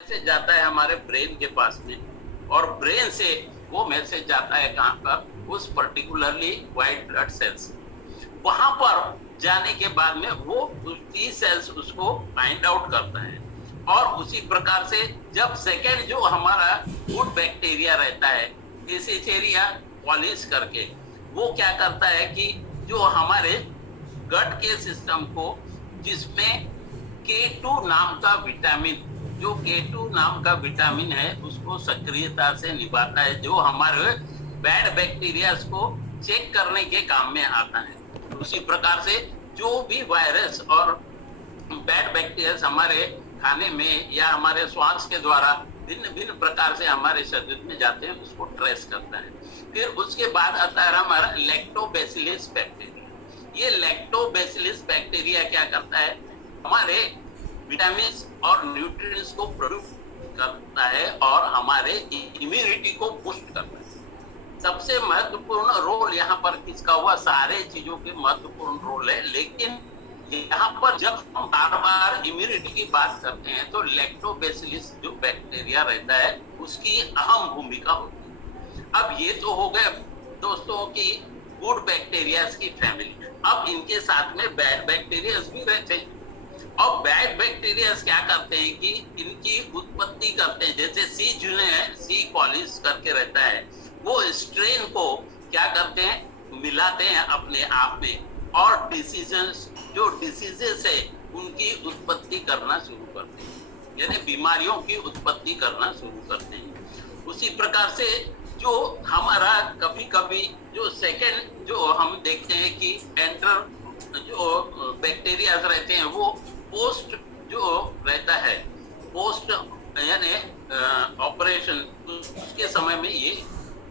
Message जाता है हमारे ब्रेन के पास में, और ब्रेन से वो मैसेज जाता है कहाँ पर, उस पर्टिकुलरली व्हाइट ब्लड सेल्स। वहां पर जाने के बाद में वो टी सेल्स उसको फाइंड आउट करता है, और उसी प्रकार से जब सेकेंड जो हमारा गुड बैक्टीरिया रहता है एसिचेरिया कॉलिस करके, वो क्या करता है कि जो हमारे गट के सिस्टम को, जिसमें K2 नाम का विटामिन, जो K2 नाम का विटामिन है उसको सक्रियता से निभाता है, जो हमारे बैड बैक्टीरिया को चेक करने के काम में आता है। उसी प्रकार से जो भी वायरस और बैड बैक्टीरिया हमारे खाने में या हमारे श्वास के द्वारा भिन्न भिन्न प्रकार से हमारे शरीर में जाते हैं, उसको ट्रेस करता है। फिर उसके बाद आता है हमारा लैक्टोबैसिलस बैक्टीरिया। ये लैक्टोबैसिलस बैक्टीरिया क्या करता है, हमारे विटामिन और न्यूट्रिएंट्स को प्रोड्यूस करता है और हमारे इम्यूनिटी को बूस्ट करता है। सबसे महत्वपूर्ण रोल यहाँ पर किसका हुआ, सारे चीजों के महत्वपूर्ण रोल है, लेकिन यहाँ पर जब हम बार बार इम्यूनिटी की बात करते हैं तो लैक्टोबैसिलस जो बैक्टीरिया रहता है उसकी अहम भूमिका होती है। अब ये तो हो गए दोस्तों की गुड बैक्टीरियाज की फैमिली। अब इनके साथ में बैड बैक्टीरियाज भी रहते हैं, और बैड बैक्टीरियाज क्या करते हैं कि इनकी उत्पत्ति करते हैं। जैसे सी जुने सी कॉलिस करके रहता है, वो स्ट्रेन को क्या करते हैं, मिलाते हैं अपने आप में, और डिसीजेस जो डिसीजेस है उनकी उत्पत्ति करना शुरू करते हैं, यानी बीमारियों की उत्पत्ति करना शुरू करते हैं। उसी प्रकार से जो हमारा कभी कभी जो सेकेंड जो हम देखते हैं कि एंटर जो बैक्टीरिया रहते हैं वो पोस्ट जो रहता है, पोस्ट यानी ऑपरेशन उसके समय में ये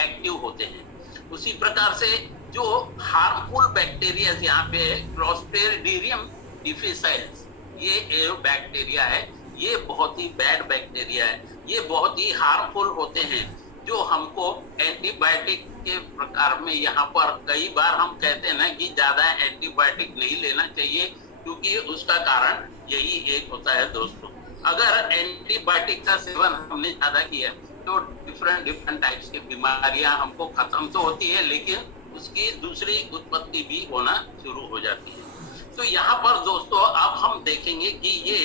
एक्टिव होते हैं। उसी प्रकार से जो हार्मफुल बैक्टीरिया यहाँ पे है, क्लोस्ट्रीडियम डिफिसाइल्स, ये बैक्टीरिया है, ये बहुत ही बैड बैक्टीरिया है, ये बहुत ही हार्मफुल होते हैं, जो हमको एंटीबायोटिक के प्रकार में यहाँ पर कई बार हम कहते हैं ना कि ज्यादा एंटीबायोटिक नहीं लेना चाहिए, क्योंकि उसका कारण यही एक होता है दोस्तों। अगर एंटीबायोटिक का सेवन हमने ज्यादा किया तो डिफरेंट टाइप्स की बीमारियां हमको खत्म तो होती है, लेकिन उसकी दूसरी उत्पत्ति भी होना शुरू हो जाती है। तो यहाँ पर दोस्तों अब हम देखेंगे कि ये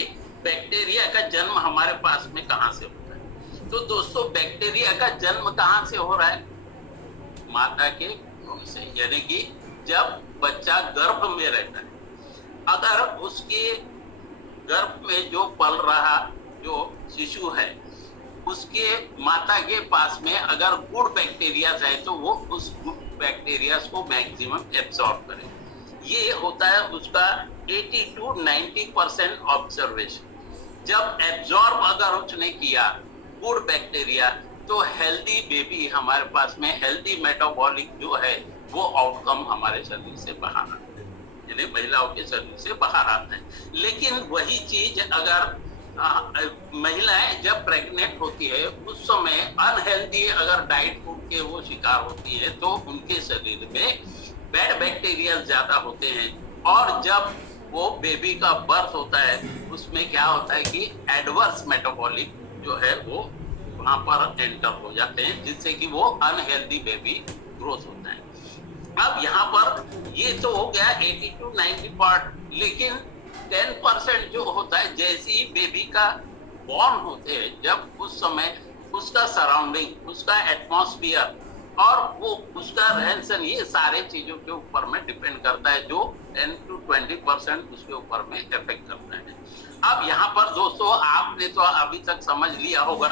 बैक्टीरिया का जन्म हमारे पास में कहाँ से होता है। तो दोस्तों बैक्टीरिया का जन्म कहाँ से हो रहा है, माता के गर्भ से, यानी कि जब बच्चा गर्भ में रहता है, अगर उसके गर्भ में जो पल रहा जो शिशु है उसके माता के पास में अगर गुड बैक्टीरिया है तो वो उस गुड बैक्टीरिया को मैक्सिमम एब्सॉर्ब करे। ये होता है उसका 80 to 90% ऑब्जर्वेशन। जब एब्सॉर्ब अगर उसने किया गुड बैक्टीरिया तो हेल्दी बेबी हमारे पास में, हेल्दी मेटाबॉलिक जो है वो आउटकम हमारे शरीर से बाहर आता है, यानी महिलाओं के शरीर से बाहर आता है। लेकिन वही चीज अगर महिलाएं जब प्रेग्नेंट होती है उस समय अनहेल्दी अगर डाइट फूड के वो शिकार होती है तो उनके शरीर में बैड बैक्टीरिया ज्यादा होते हैं, और जब वो बेबी का बर्थ होता है उसमें क्या होता है कि एडवर्स मेटाबॉलिक जो है वो वहां पर एंटर हो जाते हैं, जिससे कि वो अनहेल्दी बेबी ग्रोथ होता है। अब यहाँ पर ये तो हो गया 80 to 90%, लेकिन 10% जो होता है जैसे ही बेबी का बॉर्न होते हैं, जब उस समय उसका सराउंडिंग, उसका एटमॉस्फेयर और वो उसका रहन सहन, ये सारे चीजों के ऊपर में डिपेंड करता है, जो 10 to 20% उसके ऊपर में इफेक्ट करता है। अब यहाँ पर दोस्तों आपने तो अभी तक समझ लिया होगा,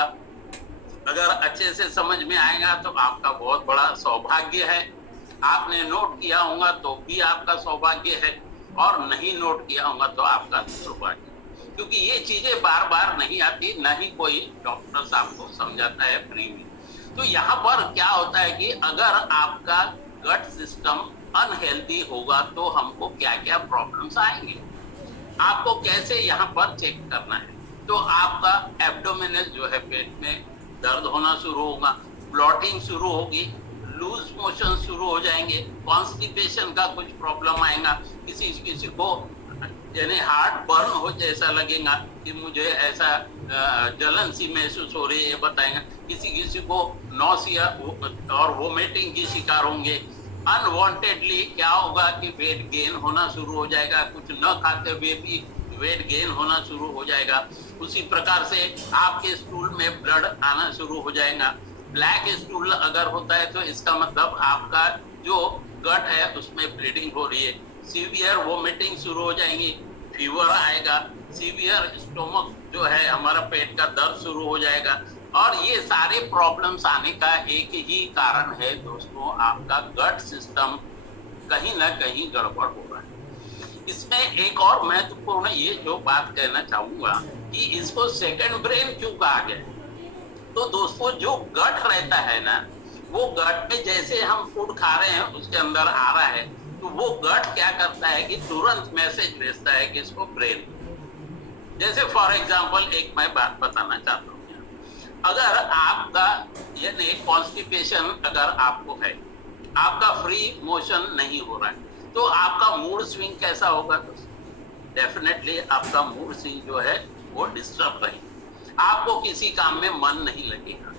अगर अच्छे से समझ में आएगा तो आपका बहुत बड़ा सौभाग्य है, आपने नोट किया होगा तो भी आपका सौभाग्य है, और नहीं नोट किया होगा तो आपका दुर्भाग्य, क्योंकि ये चीजें बार बार नहीं आती, न ही कोई डॉक्टर्स आपको समझाता है फ्री में। तो यहाँ पर क्या होता है कि अगर आपका गट सिस्टम अनहेल्दी होगा तो हमको क्या क्या प्रॉब्लम्स आएंगे, आपको कैसे यहाँ पर चेक करना है। तो आपका एब्डोमिनल जो है, पेट में दर्द होना शुरू होगा, ब्लॉटिंग शुरू होगी, लूज मोशन शुरू हो जाएंगे, कॉन्स्टिपेशन का कुछ प्रॉब्लम आएगा, किसी किसी को यानी हार्ट बर्न हो जैसा लगेगा कि मुझे ऐसा जलन सी महसूस हो रही है, ये बताएंगे। किसी किसी को नौसिया और वोमिटिंग की शिकार होंगे। अनवांटेडली क्या होगा कि वेट गेन होना शुरू हो जाएगा, कुछ न खाते हुए भी वेट गेन होना शुरू हो जाएगा। उसी प्रकार से आपके स्टूल में ब्लड आना शुरू हो जाएगा। ब्लैक स्टूल अगर होता है तो इसका मतलब आपका जो गट है उसमें ब्लीडिंग हो रही है। सीवियर वोमिटिंग शुरू हो जाएंगी, फीवर आएगा, सीवियर स्टोमक जो है हमारा पेट का दर्द शुरू हो जाएगा। और ये सारे प्रॉब्लम्स आने का एक ही कारण है दोस्तों, आपका गट सिस्टम कहीं ना कहीं गड़बड़ हो रहा है। इसमें एक और महत्वपूर्ण ये जो बात कहना चाहूंगा कि इसको सेकंड ब्रेन क्यों कहा गया है। तो दोस्तों जो गट रहता है ना, वो गट में जैसे हम फूड खा रहे हैं उसके अंदर आ रहा है, तो वो गट क्या करता है कि तुरंत मैसेज भेजता है कि इसको ब्रेन। जैसे फॉर एग्जांपल एक मैं बात बताना चाहता हूँ, अगर आपका यानी कॉन्स्टिपेशन अगर आपको है, आपका फ्री मोशन नहीं हो रहा है, तो आपका मूड स्विंग कैसा होगा। डेफिनेटली आपका मूड स्विंग जो है वो डिस्टर्ब रहेगा, आपको किसी काम में मन नहीं लगेगा,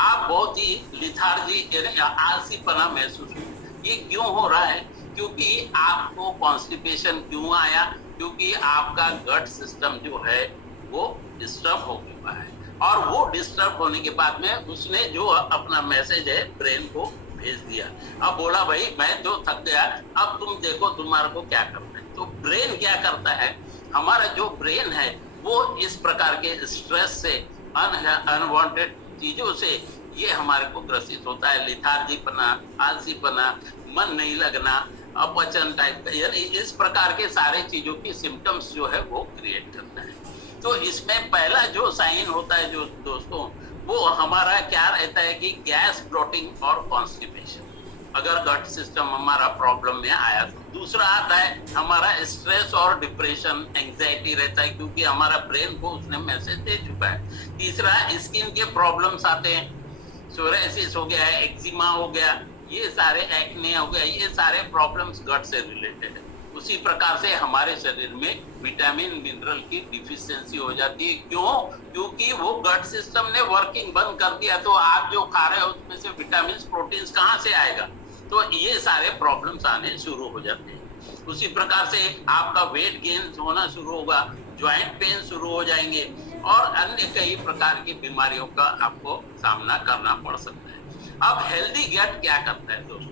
आप बहुत ही लिथार्जी आलसीपना महसूस होगा। ये क्यों हो रहा है, क्योंकि आपको कॉन्स्टिपेशन क्यों आया, क्योंकि आपका गट सिस्टम जो है वो डिस्टर्ब हो गया है। और वो डिस्टर्ब होने के बाद में उसने जो अपना मैसेज है ब्रेन को भेज दिया। अब बोला भाई मैं तो थक गया, अब तुम देखो तुम्हारे को क्या करना है। तो ब्रेन क्या करता है, हमारा जो ब्रेन है वो इस प्रकार के स्ट्रेस से, अनवांटेड चीजों से ये हमारे को ग्रसित होता है। लिथार्जीपना, आलसीपना, मन नहीं लगना, अपचन टाइप का, यानी इस प्रकार के सारे चीजों की सिम्टम्स जो है वो क्रिएट करता है। तो इसमें पहला जो साइन होता है जो दोस्तों, वो हमारा क्या रहता है कि गैस ब्लोटिंग और कॉन्स्टिपेशन, अगर गट सिस्टम हमारा प्रॉब्लम में आया तो। दूसरा आता है हमारा स्ट्रेस और डिप्रेशन, एंजाइटी रहता है, क्योंकि हमारा ब्रेन को उसने मैसेज दे चुका है। तीसरा स्किन के प्रॉब्लम्स आते हैं, सोरायसिस हो गया है, एक्जिमा हो गया, ये सारे एक्ने हो गया, ये सारे प्रॉब्लम्स गट से रिलेटेड है। उसी प्रकार से हमारे शरीर में विटामिन मिनरल की डिफिशियंसी हो जाती है। क्यों, क्योंकि वो गट सिस्टम ने वर्किंग बंद कर दिया, तो आप जो खा रहे हो उसमें से विटामिन प्रोटीन्स कहाँ से आएगा। तो ये सारे प्रॉब्लम्स आने शुरू हो जाते हैं। उसी प्रकार से आपका वेट गेन होना शुरू होगा, ज्वाइंट पेन शुरू हो जाएंगे, और अन्य कई प्रकार की बीमारियों का आपको सामना करना पड़ सकता है। अब हेल्दी गट क्या करता है दोस्तों,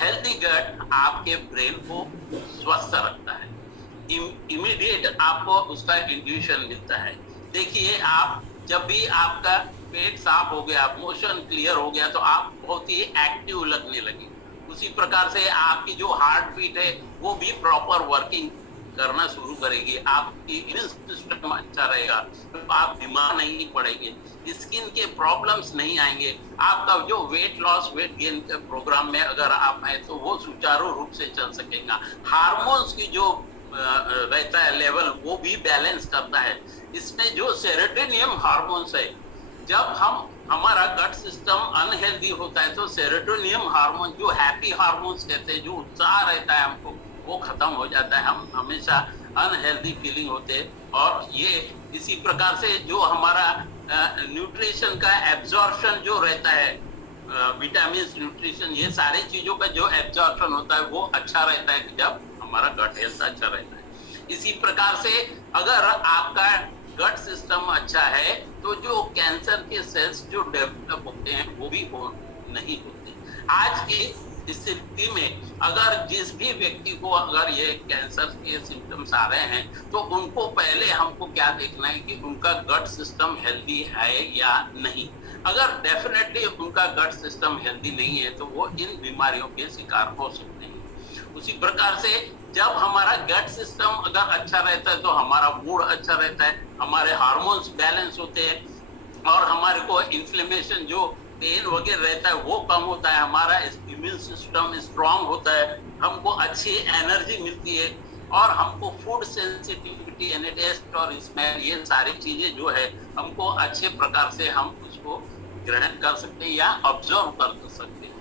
हेल्दी गट आपके ब्रेन को स्वस्थ रखता है, इमीडिएट आपको उसका इंट्यूशन मिलता है। देखिए आप जब भी आपका पेट साफ हो गया, मोशन क्लियर हो गया, तो आप बहुत ही एक्टिव लगने लगे। उसी प्रकार से आपकी जो हार्ट बीट है वो भी प्रॉपर वर्किंग करना शुरू करेगी, आपकी इम्यून सिस्टम अच्छा रहेगा, तो आप बीमार नहीं पड़ेंगे, स्किन के प्रॉब्लम्स नहीं आएंगे। आपका जो वेट लॉस वेट गेन के प्रोग्राम में अगर आप आए तो वो सुचारू रूप से चल सकेगा। हार्मोन्स की जो रहता है लेवल वो भी बैलेंस करता है। इसमें जो सेरोटोनियम हार्मोन्स है, जब हम हमारा गट सिस्टम अनहेल्दी होता है तो सेरोटोनियम हार्मोन, जो हैप्पी हार्मोन्स कहते हैं, जो उत्साह रहता है हमको, वो खत्म हो जाता है, हम हमेशा अनहेल्दी फीलिंग होते हैं। और ये इसी प्रकार से जो हमारा न्यूट्रिशन का एब्जॉर्प्शन जो रहता है, विटामिन न्यूट्रिशन, ये सारी चीजों का जो एब्जॉर्प्शन होता है वो अच्छा रहता है जब हमारा गट हेल्थ अच्छा रहता है। इसी प्रकार से अगर आपका गट सिस्टम अच्छा है तो जो कैंसर के सेल्स जो डेवलप होते हैं वो भी नहीं होते। आज की स्थिति में अगर जिस भी व्यक्ति को अगर ये कैंसर के सिम्टम्स आ रहे हैं तो उनको पहले हमको क्या देखना है कि उनका गट सिस्टम हेल्दी है या नहीं। अगर डेफिनेटली उनका गट सिस्टम हेल्दी नहीं है तो वो इन बीमारियों के शिकार हो सकते हैं। उसी प्रकार से जब हमारा गट सिस्टम अगर अच्छा रहता है तो हमारा मूड अच्छा रहता है, हमारे हार्मोन्स बैलेंस होते हैं और हमारे को इन्फ्लेमेशन जो पेन वगैरह रहता है वो कम होता है, हमारा इम्यून सिस्टम स्ट्रांग होता है, हमको अच्छी एनर्जी मिलती है और हमको फूड सेंसिटिविटी यानी टेस्ट और स्मेल ये सारी चीजें जो है हमको अच्छे प्रकार से हम उसको ग्रहण कर सकते हैं या ऑब्जर्व कर सकते हैं।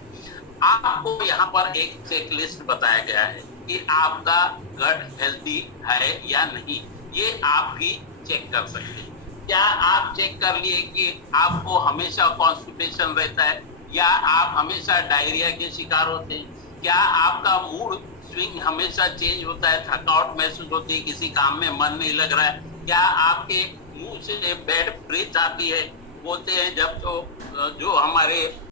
आपको यहाँ पर एक चेकलिस्ट बताया गया है कि आपका गट हेल्दी है या नहीं, ये आप भी चेक कर सकते हैं। क्या आप चेक कर लिए कि आपको हमेशा कॉन्स्टिपेशन रहता है या आप हमेशा डायरिया के शिकार होते हैं? क्या आपका मूड स्विंग हमेशा चेंज होता है, थकावट महसूस होती है, किसी काम में मन नहीं लग रहा है? क्या आपके मुंह से बैड ब्रेथ आती है? बोलते हैं जब तो जो हमारे